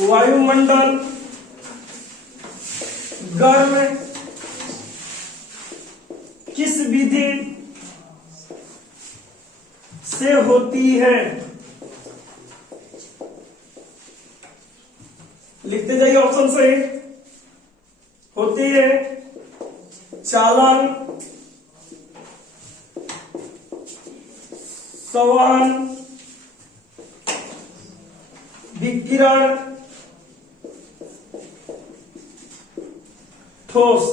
वायुमंडल गर्म किस विधि से होती है? लिखते जाइए ऑप्शन से। होती है चालन, संवहन, विकिरण, ठोस।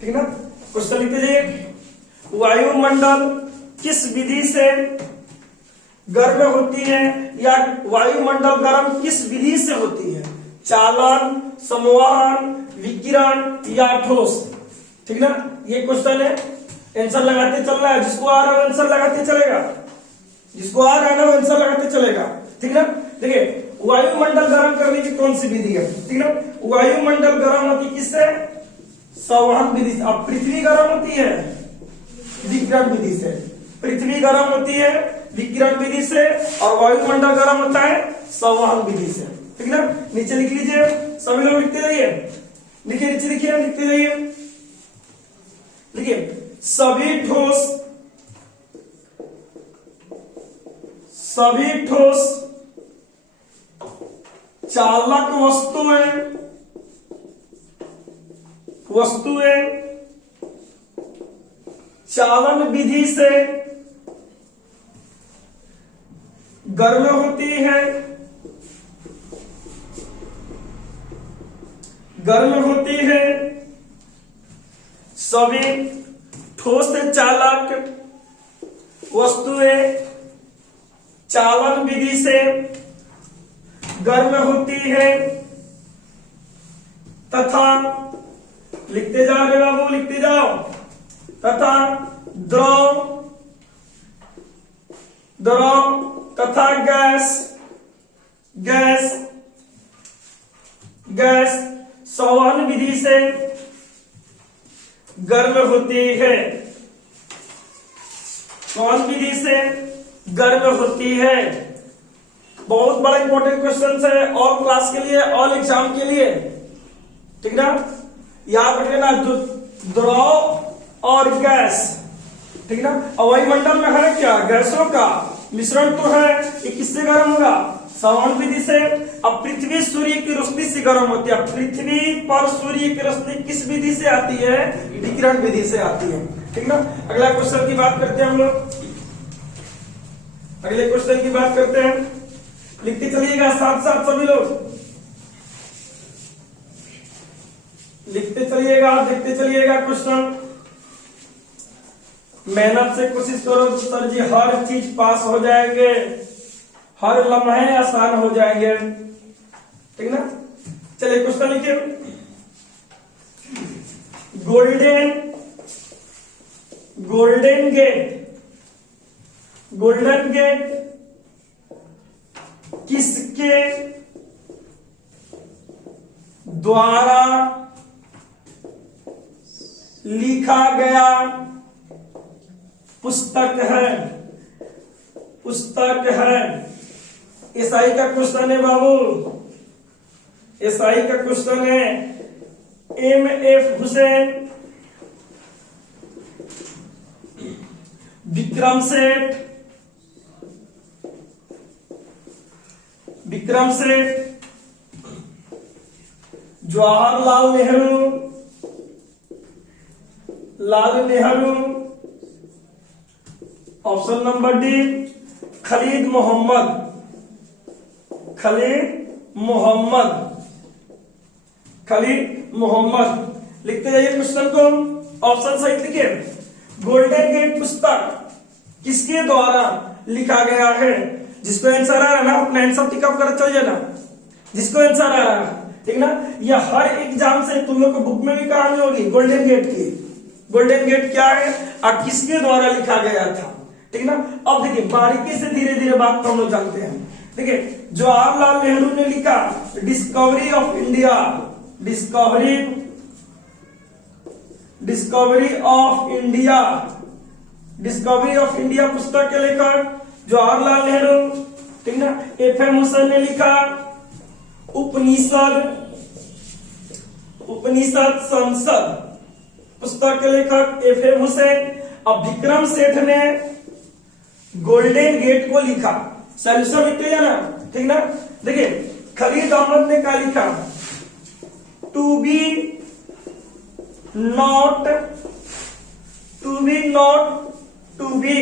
ठीक ना? क्वेश्चन लिखते जाइए। वायुमंडल किस विधि से गर्म होती है, या वायुमंडल गर्म किस विधि से होती है? चालन, संवहन, विकिरण या ठोस। ठीक ना? ये क्वेश्चन है, आंसर लगाते चल रहा है। जिसको आ रहा है आंसर लगाते चलेगा, जिसको आ रहा है वो आंसर लगाते चलेगा। ठीक ना? देखिए वायुमंडल गर्म करने की कौन सी विधि है? ठीक ना? वायुमंडल गर्म होती किससे? संवहन विधि से। अब पृथ्वी गर्म होती है विकिरण विधि से। पृथ्वी गर्म होती है विकिरण विधि से, और वायुमंडल गर्म होता है संवहन विधि से। ठीक ना? नीचे लिख लीजिए, सभी लोग लिखते जाइए। लिखिए, नीचे लिखिए, लिखते जाइए। लिखिए, सभी ठोस चालक वस्तुएं चालन विधि से गर्म होती है, सभी ठोस चालक वस्तुएं चालन विधि से गर्म होती है तथा, लिखते जाओ रे बाबू, लिखते जाओ, तथा द्रव तथा गैस संवहन विधि से गर्म होती है। कौन विधि से गर्म होती है? बहुत बड़ा इंपॉर्टेंट क्वेश्चन है ऑल क्लास के लिए, ऑल एग्जाम के लिए। ठीक ना? याद रख लेना, द्रव और गैस। ठीक ना? वायुमंडल में है क्या? गैसों का मिश्रण तो है। ये किससे गर्म होगा? संवहन विधि से। अब पृथ्वी सूर्य की रोशनी से गर्म होती है। पृथ्वी पर सूर्य की रोशनी किस विधि से आती है? विकिरण विधि से आती है। ठीक ना? अगला क्वेश्चन की बात करते हैं हम लोग। अगले क्वेश्चन की बात करते हैं। लिखते चलिएगा साथ साथ, सभी लोग लिखते चलिएगा, देखते चलिएगा क्वेश्चन। मेहनत से कोशिश करो तो सर जी हर चीज पास हो जाएंगे, हर लम्हे आसान हो जाएंगे। ठीक ना? चलिए क्वेश्चन लिखिए। गोल्डन गेट किसके द्वारा लिखा गया पुस्तक है? एसआई का क्वेश्चन है बाबू, एसआई का क्वेश्चन है। M F. Husain, Vikram Seth, Jawaharlal Nehru, option number D Khalid Mohammad. लिखते जाइए क्वेश्चन को, ऑप्शन सही लिखिए। गोल्डन गेट पुस्तक किसके द्वारा लिखा गया है? जिसको आंसर आ रहा है ना अपना आंसर टिकअप कर चल जाना, जिसको आंसर आ रहा है। ठीक ना? यह हर एग्जाम से तुम लोग को बुक में भी कहानी होगी गोल्डन गेट की। गोल्डन गेट क्या है और किसके द्वारा लिखा गया था? ठीक ना? अब देखिए बारीकी से धीरे धीरे बात हम लोग जानते हैं। देखिए जवाहरलाल नेहरू ने लिखा discovery of India, discovery of India पुस्तक के लेखक जवाहरलाल नेहरू। FM हुसैन ने लिखा उपनिषद संसद, पुस्तक के लेखक FM हुसैन। अब विक्रम सेठ ने गोल्डन गेट को लिखा। सॉल्यूशन लिखते जाना, ठीक ना। देखिए खलीद अहमद ने क्या लिखा, to be not to be,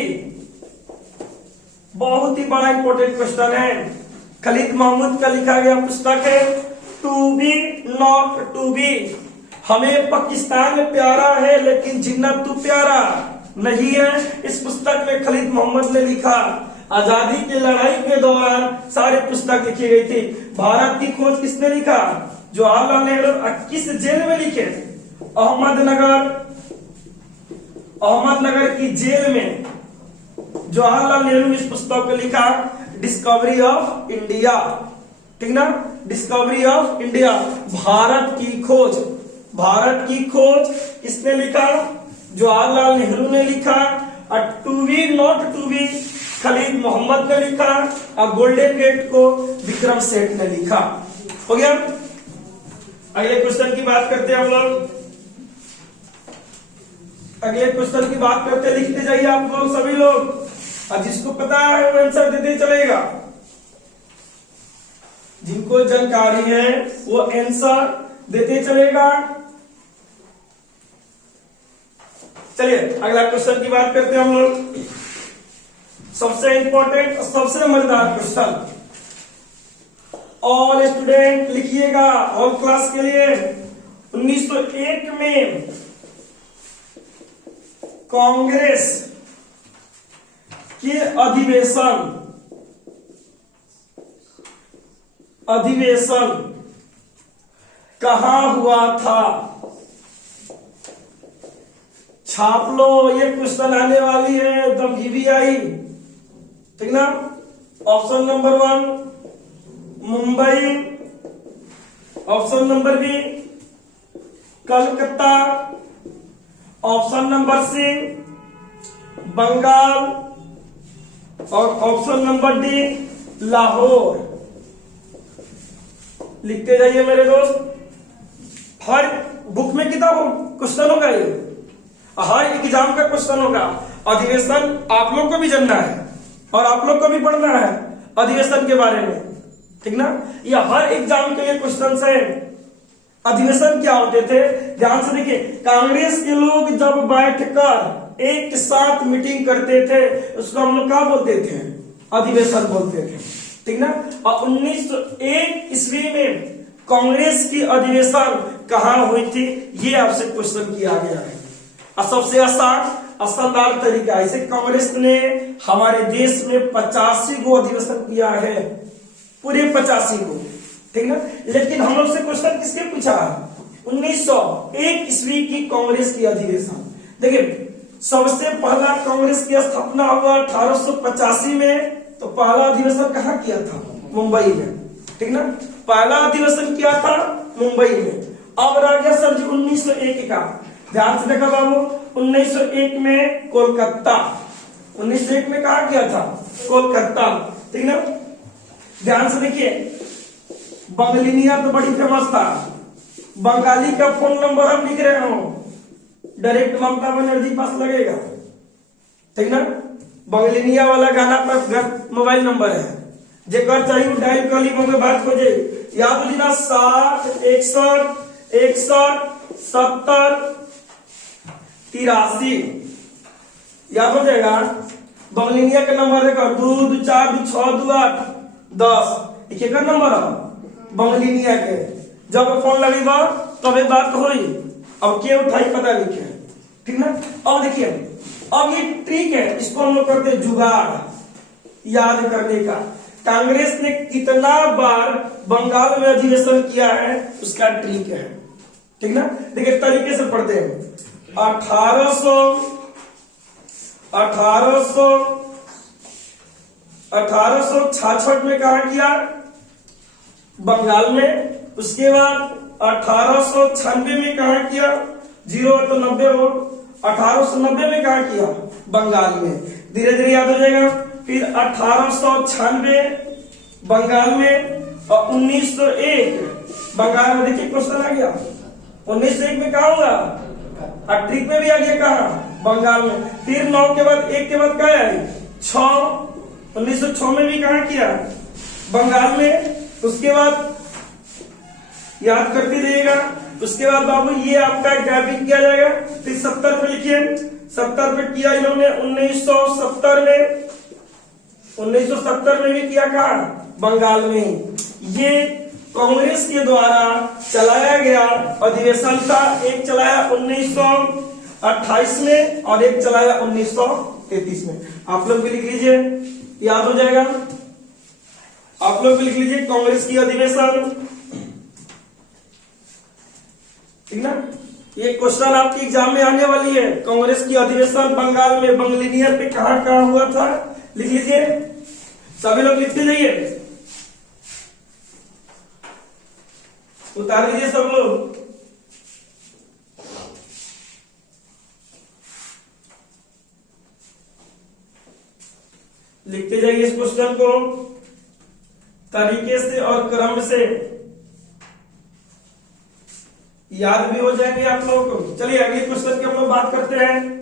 बहुत ही बड़ा इंपॉर्टेंट क्वेश्चन है। खलीद महमूद का लिखा गया पुस्तक है to be not to be. हमें पाकिस्तान में प्यारा है लेकिन जिन्ना तू प्यारा नहीं है। इस पुस्तक में खलीद मोहम्मद ने लिखा। आजादी की लड़ाई के दौरान सारे पुस्तक लिखी गई थी। भारत की खोज किसने लिखा, जवाहरलाल नेहरू। किस जेल में लिखे, अहमदनगर की जेल में जवाहरलाल नेहरू ने इस पुस्तक को लिखा, डिस्कवरी ऑफ इंडिया, ठीक ना, डिस्कवरी ऑफ इंडिया, भारत की खोज किसने लिखा, जवाहरलाल नेहरू ने लिखा। और to be not to be Khalid Mohammad ने लिखा और गोल्डन गेट को विक्रम सेठ ने लिखा। हो गया। अगले क्वेश्चन की बात करते हैं हम लोग। अगले क्वेश्चन की बात करते, लिखते जाइए आप लोग सभी लोग, और जिसको पता है वो आंसर देते चलेगा। जिनको जानकारी है वो आंसर देते चलेगा। चलिए अगला क्वेश्चन की बात करते हैं हम लोग। सबसे इंपॉर्टेंट, सबसे मजेदार क्वेश्चन। ऑल स्टूडेंट लिखिएगा, ऑल क्लास के लिए। 1901 में कांग्रेस के अधिवेशन कहां हुआ था? छाप लो, ये क्वेश्चन आने वाली है एकदम VVI, ठीक ना। Option number 1 Mumbai, option number B Calcutta, option number C Bengal और ऑप्शन नंबर डी लाहौर। लिखते जाइए मेरे दोस्त। हर बुक में किताब क्वेश्चन होगा, ये हर एग्जाम का क्वेश्चन होगा। अधिवेशन आप लोग को भी जानना है और आप लोग को भी पढ़ना है अधिवेशन के बारे में, ठीक ना। ये हर एग्जाम के लिए क्वेश्चन है। अधिवेशन क्या होते थे, ध्यान से देखिए। कांग्रेस के लोग जब बैठकर एक साथ मीटिंग करते थे उसको हम लोग क्या बोलते थे, अधिवेशन बोलते थे, ठीक ना। और 1901 ईस्वी में कांग्रेस की अधिवेशन कहां हुई थी, ये आपसे क्वेश्चन किया गया है। और सबसे आसान असरदार तरीका, इसे कांग्रेस ने हमारे देश में 85 को अधिवेशन किया है, पूरे 85 को, ठीक ना। लेकिन हम लोग से क्वेश्चन किसके पूछा, 1901 ईस्वी की कांग्रेस की अधिवेशन। देखिए सबसे पहला कांग्रेस की स्थापना हुआ 1885 में, तो पहला अधिवेशन कहाँ किया था, मुंबई में, ठीक ना। पहला अधिवेशन किया था मुंबई में। अब रह गया सर जी 1901 का, ध्यान से देखा बाबू। 1901 में कोलकाता, 1901 में कहा किया था, कोलकाता, ठीक ना। ध्यान से देखिए, बंगलिनिया तो बड़ी फेमस था। बंगाली का फोन नंबर हम लिख रहे हो, डायरेक्ट ममता बनर्जी पास लगेगा, ठीक ना। बंगलिनिया वाला गाना पर मोबाइल नंबर है, जेकर चाहिए डायल कर ली, बात हो जाए। याद हो ना, 60 61 61 70 83, याद हो जाएगा। बंगलिनिया का नंबर है 2 2 4 2 6 2 8 10, एक नंबर है बंगलिनिया के। जब फोन लगेगा तब बात होई, अब के उठाई पता नहीं क्या, ठीक ना। अब देखिए, अब ये ट्रिक है, इसको हम लोग करते हैं जुगाड़ याद करने का। कांग्रेस ने कितना बार बंगाल में अधिवेशन किया है उसका ट्रिक है, ठीक ना। देखिए तरीके से पढ़ते हैं। 1866 में कहा किया, बंगाल में। उसके बाद 1896 में कहा किया, 0 तो 90 हो, 1890 में कहा किया, बंगाल में। धीरे धीरे याद हो जाएगा। फिर 1896 बंगाल में, और 1901 बंगाल में। देखिए क्वेश्चन आ गया 1901 में कहा होगा, और ट्रिक में भी आ गया कहा, बंगाल में। फिर 9 के बाद 1 के बाद क्या है 6, 1906 में भी कहा किया, बंगाल में। उसके बाद याद करते रहिएगा। उसके बाद बाबू ये आपका ग्राफिक किया जाएगा। फिर 70 पे लिखिए, 70 पे किया इन्होंने 1970 में, 1970 में भी किया कहा बंगाल में। ये कांग्रेस के द्वारा चलाया गया अधिवेशन था। एक चलाया 1928 में और एक चलाया 1933 में। आप लोग भी लिख लीजिए, याद हो जाएगा। आप लोग भी लिख लीजिए कांग्रेस की अधिवेशन, ठीक ना। ये क्वेश्चन आपके एग्जाम में आने वाली है। कांग्रेस की अधिवेशन बंगाल में बंगलिनियर पे कहां हुआ था, लिख लीजिए। सभी लोग लिखते जाइए, उतार लीजिए सब लोग। लिखते जाइए इस क्वेश्चन को तरीके से और क्रम से, याद भी हो जाएंगे आप लोगों को। चलिए अगले क्वेश्चन की हम लोग बात करते हैं।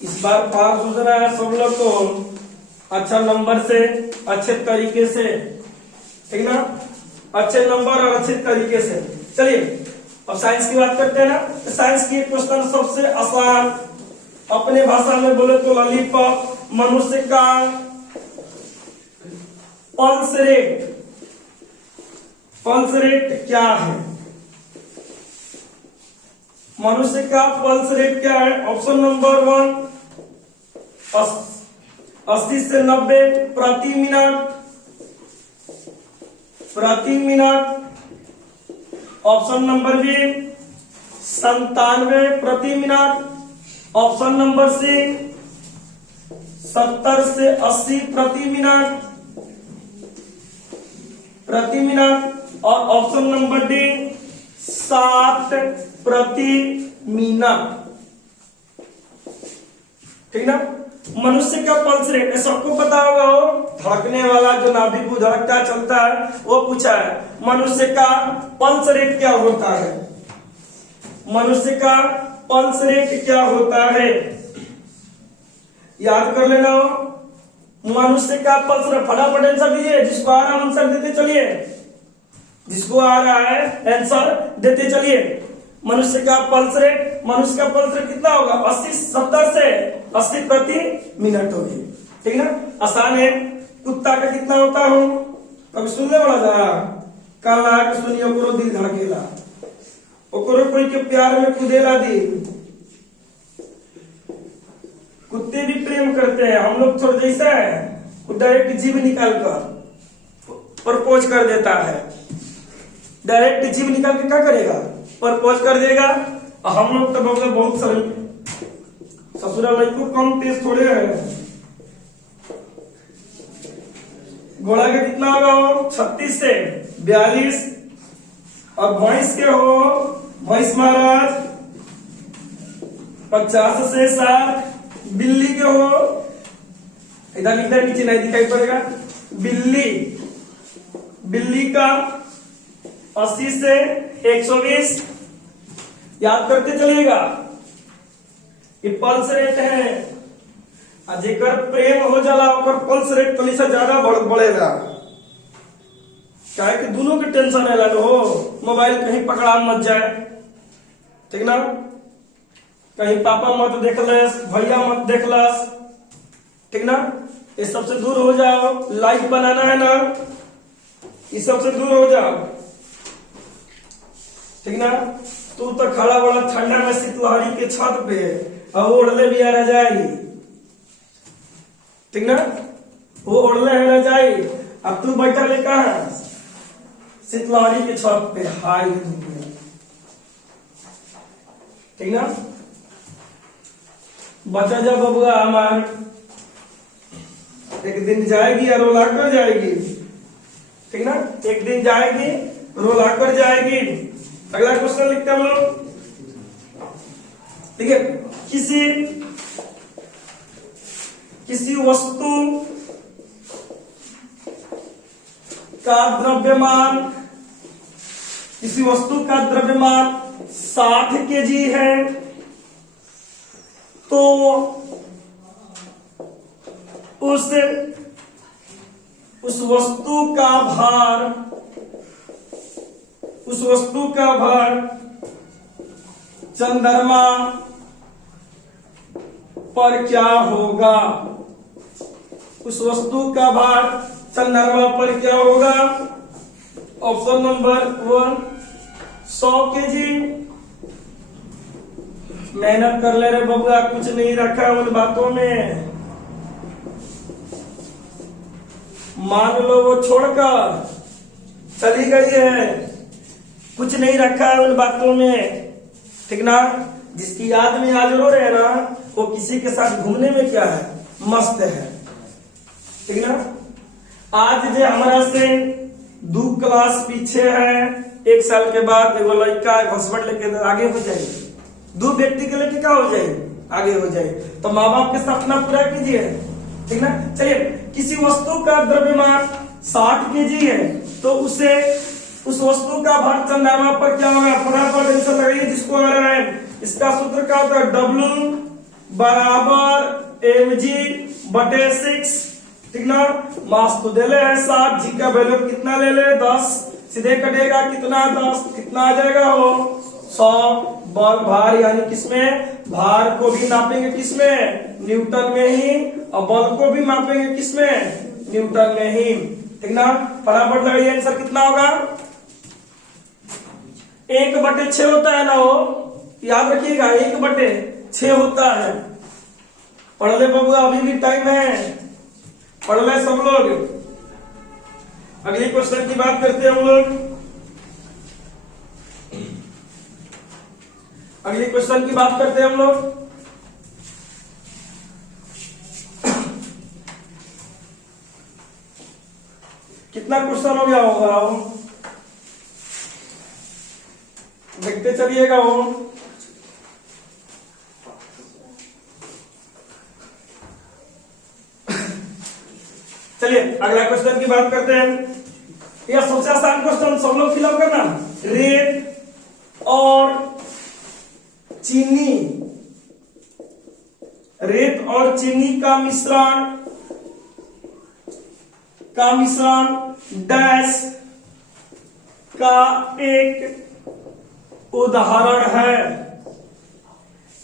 इस बार पास हो रहा है सब लोग को अच्छा नंबर से, अच्छे तरीके से, ठीक ना, अच्छे नंबर और अच्छे तरीके से। चलिए अब साइंस की बात करते हैं ना। साइंस की क्वेश्चन सबसे आसान, अपने भाषा में बोले तो लॉलीपॉप। मनुष्य का पल्स रेट, पल्स रेट क्या है? मनुष्य का पल्स रेट क्या है? ऑप्शन नंबर 1 80 से 90 प्रति मिनट, प्रति मिनट। ऑप्शन नंबर बी 97 प्रति मिनट। ऑप्शन नंबर सी 70 से 80 प्रति मिनट, प्रति मिनट। और ऑप्शन नंबर डी 60 प्रति मिनट, ठीक ना। मनुष्य का पल्स रेट सबको पता होगा, वो धड़कने वाला जो नाभिक को धड़कता चलता है, वो पूछा है मनुष्य का पल्स रेट क्या होता है? मनुष्य का पल्स रेट क्या होता है? याद कर लेना हो। मनुष्य का पल्स रेट फटाफट आंसर दीजिए, जिसको आ रहा है आंसर देते चलिए, जिसको आ रहा है आंसर देते चलिए। मनुष्य का पल्स रेट, मनुष्य का पल्स रेट कितना होगा? 70 से 80 प्रति मिनट होगी, ठीक ना। आसान है। कुत्ता का कितना होता हो कभी सुनने वाला जा कल आके सुनिए, ओकरो दिल धड़केला, ओकरो कोई के प्यार में कुदेला दी। कुत्ते भी प्रेम करते हैं, हम लोग थोड़ा जैसा है, वो डायरेक्ट जीभ निकाल कर प्रपोज कर देता है। डायरेक्ट जीभ निकाल के क्या करेगा? प्रपोज कर देगा। हम लोग तो बहुत सारे ससुराल को कम तेज थोड़े है। घोड़ा के कितना होगा? हो 36 से 42। और भैंस के हो, भैंस महाराज 50 से 60। बिल्ली के हो, इधर इधर नीचे नहीं दिखाई पड़ेगा। बिल्ली, बिल्ली का 80 से 120। याद करते चलिएगा। ये पल्स रेट है, जेकर प्रेम हो जाला ओकर पल्स रेट थोड़ी सा ज्यादा बढ़ेगा। क्या है कि दोनों के टेंशन है हो, मोबाइल कहीं पकड़ा मत जाए, ठीक ना। कहीं पापा मत देखलस, भैया मत देखलस, ठीक ना। ये सबसे दूर हो जाओ। लाइफ बनाना है ना, इस सबसे दूर हो जाओ, ठीक ना। तू तो खड़ा बड़ा ठंडा में शीतलहरी के छत पे और ओढ़ले भी आ रजाई, ठीक ना। वो ओढ़ले है रजाई, अब तू बैठा ले कहा शीतलहरी के छत पे। हाय, ठीक ना। बचा जा बबुआ हमार, एक दिन जाएगी और रोला कर जाएगी, ठीक ना। एक दिन जाएगी रोला कर जाएगी, अगला क्वेश्चन लिखते हैं हम लोग। ठीक है, किसी वस्तु का द्रव्यमान 60 kg है, तो उस वस्तु का भार चंद्रमा पर क्या होगा? उस वस्तु का भार चंद्रमा पर क्या होगा? Option number 1 100 kg। मेहनत कर ले रे बबुआ, कुछ नहीं रखा उन बातों में। मान लो वो छोड़कर चली गई है, कुछ नहीं रखा है उन बातों में। ठीक ना? जिसकी याद में आज रो रहे हैं ना, वो किसी के साथ घूमने में क्या है, मस्त है। ठीक ना? आज जो हमारा से 2 क्लास पीछे है, 1 साल के बाद एगो लड़का हस्बैंड लेके आगे हो जाएगी, 2 व्यक्ति के लेके क्या हो जाएगी, आगे हो जाए। तो माँ बाप के सपना पूरा कीजिए। ठीक ना? चलिए, किसी वस्तु का द्रव्यमान 60 kg है, तो उस वस्तु का भार चंद्रमा पर क्या होगा? फटाफट आंसर लगाइए जिसको आ रहा है। इसका सूत्र क्या होता है? W बराबर mg/6। ठीक ना? मास तो दे ले 60, जी का वैल्यू कितना ले ले 10, सीधे कटेगा कितना 10, कितना आ जाएगा वो 100। बल भार यानी किसमें? भार को भी नापेंगे किसमें? न्यूटन में ही, और बल को भी मापेंगे किसमें? न्यूटन में ही। ठीक ना? फटाफट लगाइए, आंसर कितना होगा? 1/6 होता है ना, वो याद रखिएगा, 1/6 होता है। पढ़ ले बबुआ, अभी भी टाइम है, पढ़ ले सब लोग। अगली क्वेश्चन की बात करते हैं हम लोग। कितना क्वेश्चन हो गया होगा वो देखते चलिएगा वो। चलिए अगला क्वेश्चन की बात करते हैं। यह सबसे आसान क्वेश्चन, सब लोग फिलअप करना। रेत और चीनी का मिश्रण डैश का एक उदाहरण है।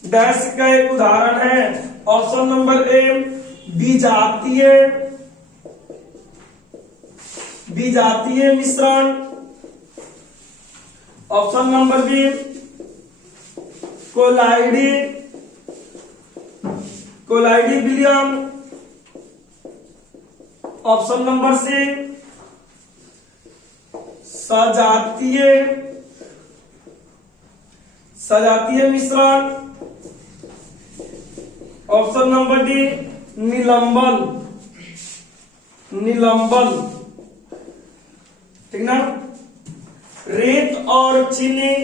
डैश का एक उदाहरण है। ऑप्शन नंबर ए विजातीय मिश्रण। ऑप्शन नंबर बी कोलाइडी विलियम। ऑप्शन नंबर सी सजातीय मिश्रण। ऑप्शन नंबर डी निलंबन। ठीक ना? रेत और चीनी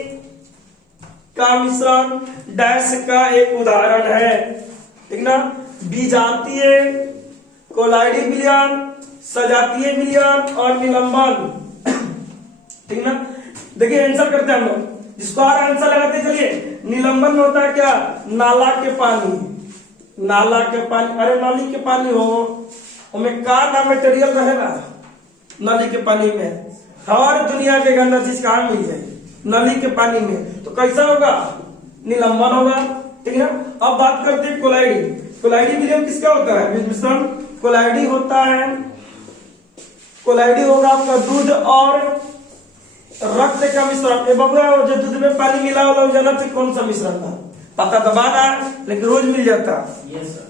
का मिश्रण डैश का एक उदाहरण है। ठीक ना? विजातीय, कोलाइडी विलयन, सजातीय विलयन और निलंबन। ठीक ना? देखिए आंसर करते हैं हम लोग, जिसको आंसर लगाते चलिए। निलंबन में होता है क्या? नाला के पानी। अरे नाली के पानी हो, उनमें का ना मटेरियल रहेगा नाली के पानी में। हर दुनिया के गंदा चीज कहाँ मिल जाए? नली के पानी में। तो कैसा होगा? निलंबन होगा। ठीक है? अब बात करते हैं कोलाइडी विलयन किसका होता है मिश्रण? कोलाइडी होता है, कोलाइडी होगा आपका दूध और रक्त का मिश्रण। बबुआ जो दूध में पानी मिला वाला जानते कौन सा मिश्रण था? पता दबाना लेकिन रोज मिल जाता।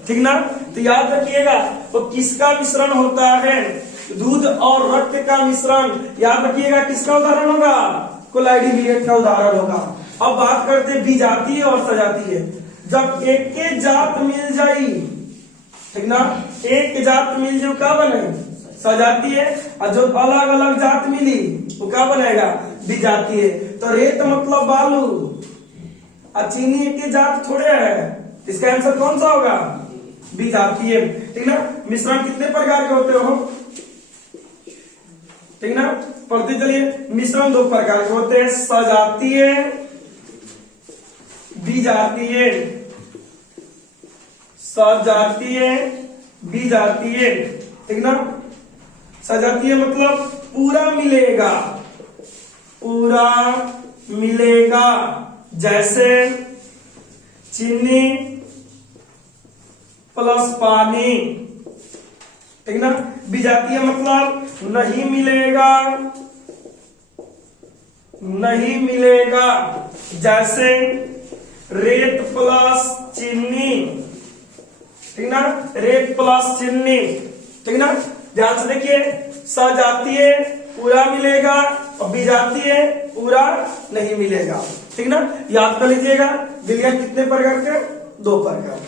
ठीक ना? तो याद रखिएगा वो किसका मिश्रण होता है? दूध और रक्त का मिश्रण। याद रखिएगा किसका उदाहरण होगा? कोलाइडी विलयन का उदाहरण होगा। अब बात करते हैं विजातीय और सजातीय। जब एक जात मिल जाई, ठीक ना, एक जात मिल जो क्या बने? सजातीय। और जो अलग अलग जात मिली वो क्या बनेगा? विजातीय। तो रेत मतलब बालू और चीनी की जात थोड़े है, इसका आंसर कौन सा होगा? विजातीय। ठीक ना। मिश्रण कितने प्रकार के होते हो? ठीक ना, पढ़ते चलिए। मिश्रण दो प्रकार के होते हैं, सजातीय, विजातीय। सजातीय, विजातीय। ठीक ना। सजातीय मतलब पूरा मिलेगा, पूरा मिलेगा, जैसे चीनी प्लस पानी। ठीक ना। विजातीय मतलब नहीं मिलेगा, नहीं मिलेगा, जैसे रेत प्लस चीनी। ठीक ना, रेत प्लस चीनी। ठीक ना। ध्यान से देखिए, सजातीय पूरा मिलेगा और विजातीय पूरा नहीं मिलेगा। ठीक ना, याद कर लीजिएगा। विलयन कितने प्रकार के? 2 प्रकार।